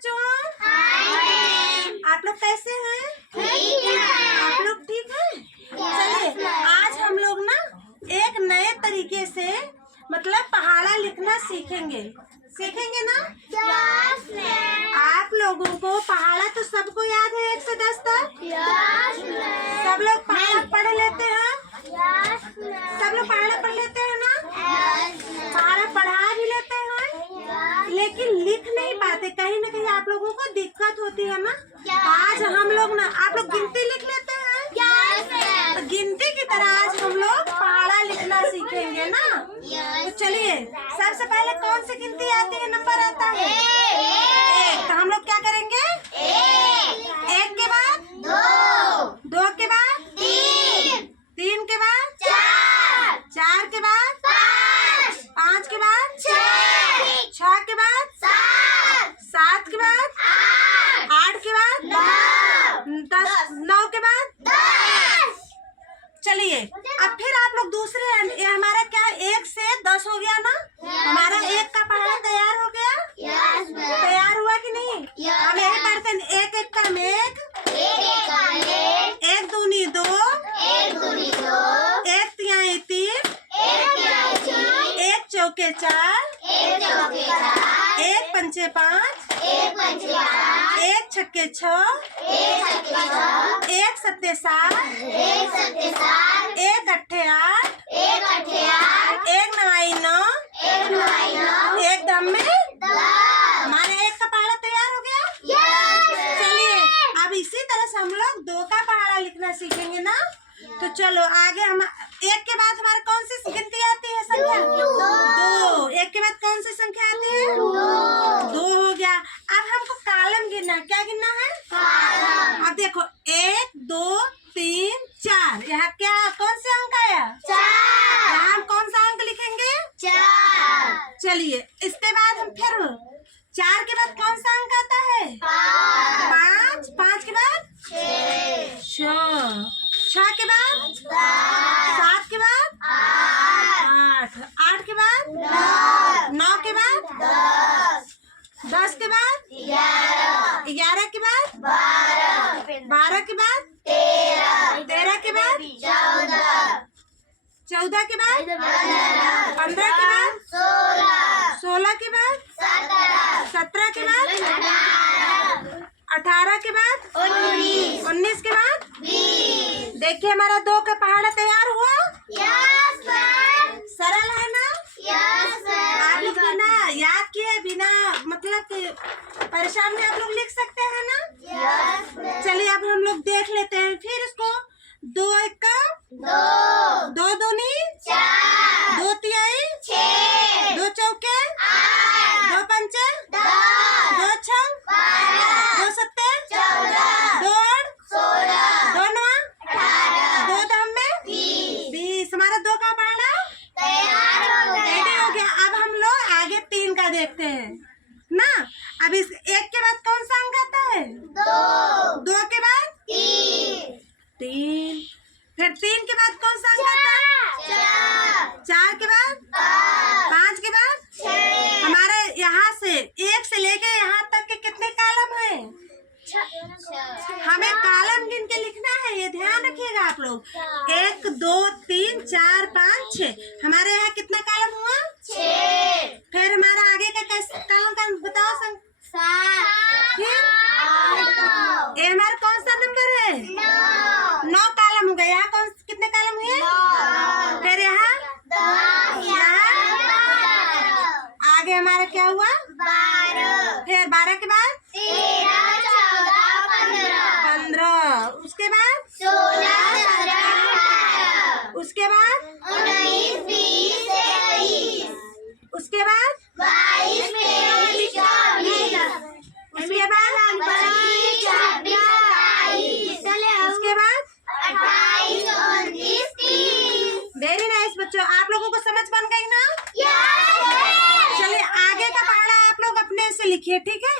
बच्चों। आप लोग कैसे हैं? आप लोग ठीक हैं? चलिए आज हम लोग ना एक नए तरीके से मतलब पहाड़ा लिखना सीखेंगे ना। आप लोगों को पहाड़ा तो सबको याद है 1 से 10 तक। सब लोग पहाड़ा पढ़ लेते हैं। सब लोग पहाड़ा पढ़ लेते हैं ना। पहाड़ा पढ़ा भी लेते हैं लेकिन लिख नहीं पाते। कहीं ना कहीं आप लोगों को दिक्कत होती है ना। आज हम लोग ना आप लोग गिनती लिख लेते हैं। तो गिनती की तरह आज हम लोग पहाड़ा लिखना सीखेंगे ना। तो चलिए सबसे पहले कौन सी गिनती आती है? नंबर आता है 1। तो हम लोग क्या करेंगे? 1 के बाद 2 के बाद 3 के बाद 4 के बाद 5 के बाद 6 के बाद 7 के बाद 8 के बाद 9 के बाद 10। चलिए अब फिर आप लोग दूसरे ये हमारा क्या 1 से 10 हो गया ना। हमारा 1 का पहाड़ा तैयार हो गया। तैयार हुआ कि नहीं? हम यही पढ़ते हैं 1 1 का 1 दूनी 2 1 तिहाई 3 1 चौके 4 1 पंचे 5 1 छक्के 6 1 सत्ते 7 1 अट्ठे 8 1 नवाई 9 1 दम में हमारे 1 का पहाड़ा तैयार हो गया। चलिए अब इसी तरह से हम लोग 2 का पहाड़ा लिखना सीखेंगे ना। तो चलो आगे हम 1 के बाद हमारे कौन सी गिनती आती है? संख्या 2। 1 के बाद कौन सी संख्या आती है? 2 हो गया। अब हमको कॉलम गिनना है। क्या गिनना है? अब देखो 1 2 3 4। यहाँ क्या कौन से अंक आया? 4। यहाँ हम कौन सा अंक लिखेंगे? 4। चलिए इसके बाद हम फिर 4 के बाद कौन सा अंक आता है? 5। 5 के बाद 6 के बाद 7 के बाद 8 के बाद 9 के बाद 10 के बाद 11 के बाद 12 के बाद 13 के बाद 14 के बाद 15 के बाद 16 के बाद 17 के बाद 18 के बाद 19 के बाद 20। देखिए हमारा 2 का पहाड़ा तैयार हुआ। सरल है ना। आप लोग बिना याद किए बिना मतलब कि परेशान में आप लोग लिख सकते हैं ना। चलिए अब हम लोग देख लेते हैं फिर इसको। 2 1 का 2 दूनी 2 तिहाई 2 चौके 2 पंचे 2 छक 2 सत्ते 2 8 2 9 2 दम में 20। हमारा 2 का पहाड़ा रेडी हो गया। अब हम लोग आगे 3 का देखते हैं ना। अब इस 1 के बाद कौन सा अंक आता है? 2 के बाद 3। फिर 3 के बाद कौन सा अंक आता है? 4 के बाद 5 के बाद हमारे यहाँ से 1 से लेके यहाँ तक के कितने कॉलम है? हमें कॉलम गिन के लिखना है। ये ध्यान रखिएगा आप लोग। 1 2 3 4 5 6 हमारे यहाँ कितना कॉलम हुआ? 6। फिर हमारा आगे का कैसे कॉलम का बताओ? 7। ये हमारा कौन सा नंबर है? 9 कॉलम हो गए। यहाँ कौन कितने कॉलम हुए? फिर यहाँ आगे हमारा क्या हुआ? 12। फिर 12 के बाद 15। उसके बाद 16 उसके बाद 19 20 21 उसके बाद 22 23 24 उसके बाद 25 26 27 उसके बाद 28 29 30। वेरी नाइस बच्चों। आप लोगों को समझ बन गई ना? चलिए आगे का पहाड़ा आप लोग अपने से लिखिए। ठीक है।